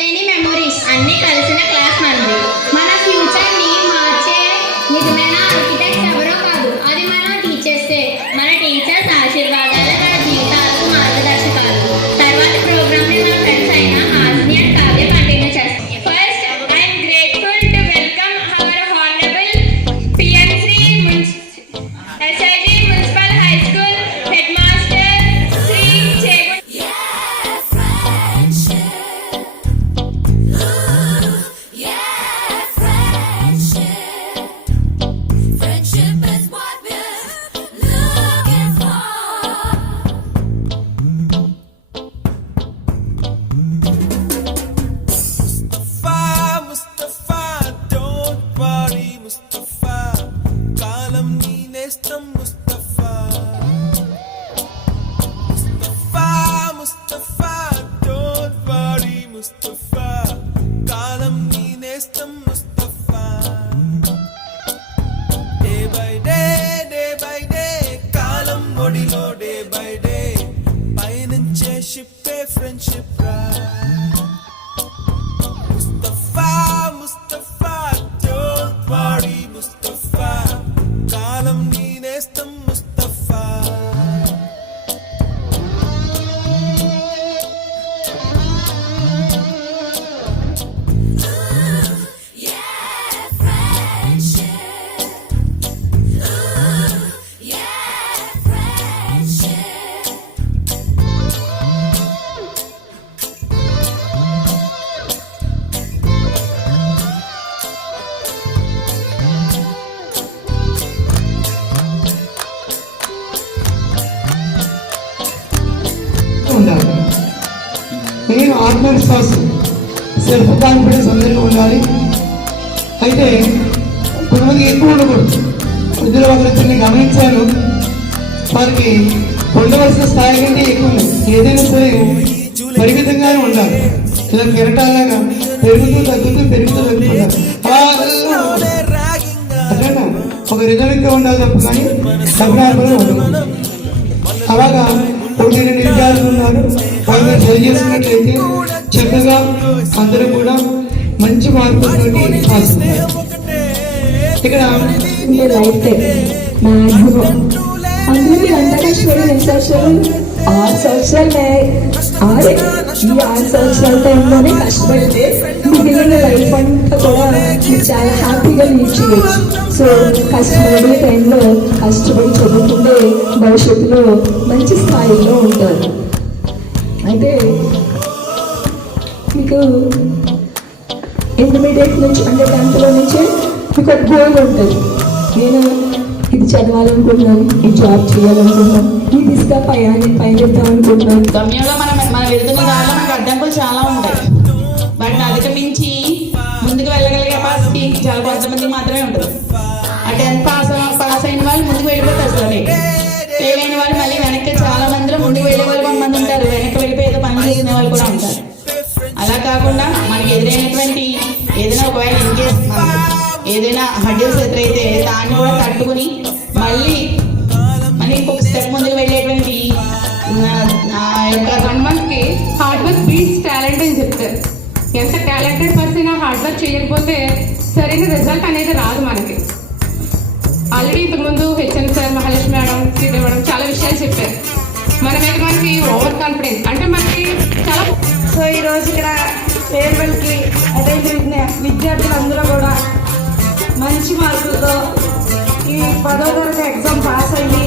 మరపులేని memories అన్ని కలిసిన class మనది. మన ఫ్యూచర్ ని మార్చే నిజమైన ఆర్కిటెక్ట్స్ ఎవరో కాదు, అది మన టీచర్సే. మన టీచర్స్ ఆశీర్వాదాలు మన జీవితాలకు మార్గదర్శకాలు. తర్వాత ప్రోగ్రామ్ ని మన ఫ్రెండ్స్ అయిన హాస్ని అండ్ కావ్య కంటిన్యూ చేస్తాం. First I'm grateful to welcome our honourable పిఎన్శ్రీ SIG municipal high school headmaster Shri Chegunta. Main ఆత్మవిశ్వాసం, సెల్ఫ్ కాన్ఫిడెన్స్ అందరికీ ఉండాలి. అయితే కొంతమంది ఎక్కువ ఉండకూడదు. ఇద్దరు ఒకరిద్దరిని గమనించాను, వారికి ఉండవలసిన స్థాయి కంటే ఎక్కువ ఉంది. ఏదైనా సరే పరిమితంగానే ఉండాలి. ఇలా కెరటాలాగా పెరుగుతూ తగ్గుతూ తగ్గుతున్నారు. అట్లా ఒక రిజల్ట్గా ఉండాలి తప్ప కానీ సభనార్మలో ఉండదు. అలాగా కొన్ని నిర్ధారణ ఉన్నారు. వాళ్ళు సరి చేసినట్లయితే చక్కగా అందరూ కూడా మంచి మార్పులతో ఇక్కడ అందరూ ఎంత కష్టపడి 2 సంవత్సరాలు 6 సంవత్సరాలు ఈ 6 సంవత్సరాల టైంలోనే కష్టపడితే మిగిలిన లైఫ్ అంతా కూడా మీరు చాలా హ్యాపీగా లీడ్ చేయొచ్చు. సో కష్టపడే టైంలో కష్టపడి చదువుకుంటే భవిష్యత్తులో మంచి స్థాయిలో ఉంటారు. అయితే మీకు ఇంటర్మీడియట్ నుంచి అంటే 10th నుంచే మీకు ఒక గోల్ ఉంటుంది. నేను ఇది చదవాలనుకుంటున్నాను, ఈ జాబ్ చేయాలనుకుంటున్నాను, ఈ దిశగా పయనిద్దాం అనుకుంటున్నాను. గమ్యంలో మనం వెళ్తున్న దారిలో మనకు అడ్డంకులు చాలా ఉంటాయి. వాటిని అధిగమించి ముందుకు వెళ్ళగలిగే కెపాసిటీ చాలా కొంతమంది మాత్రమే ఉంటుంది. ఆ 10th పాస్ అయిన వాళ్ళు ముందుకు వెళ్ళిపోతారు. సరే ఫెయిల్ అయిన వాళ్ళు మళ్ళీ వెనక్కి చాలా మందిలో ముందుకు వెళ్ళే వాళ్ళు కొంతమంది ఉంటారు. వెనక్కి వెళ్ళిపోయి ఏదో పని చేసిన వాళ్ళు కూడా ఉంటారు. అలా కాకుండా మనకి ఎదురైనటువంటి ఏదైనా ఒకవేళ ఇన్కేస్ ఏదైనా హడ్డీస్ ఎదురైతే దాన్ని కూడా తట్టుకుని మళ్ళీ ఇంకొక స్టెప్ ముందుకు వెళ్ళేటువంటి మనకి హార్డ్ వర్క్ బీట్స్ టాలెంట్ అని చెప్తారు. ఎంత టాలెంటెడ్ పర్సన్ హార్డ్ వర్క్ చేయకపోతే సరైన రిజల్ట్ అనేది రాదు మనకి. ఆల్రెడీ ఇంతకుముందు HN sir, Mahalakshmi madam, Sita madam చాలా విషయాలు చెప్పారు. మన మీద మనకి ఓవర్ కాన్ఫిడెన్స్ అంటే మనకి చాలా. సో ఈరోజు ఇక్కడ ఫేర్వెల్కి అటెండ్ చేసిన విద్యార్థులందరూ కూడా మంచి మార్కులతో ఈ 10వ తరగతి ఎగ్జామ్ పాస్ అయ్యి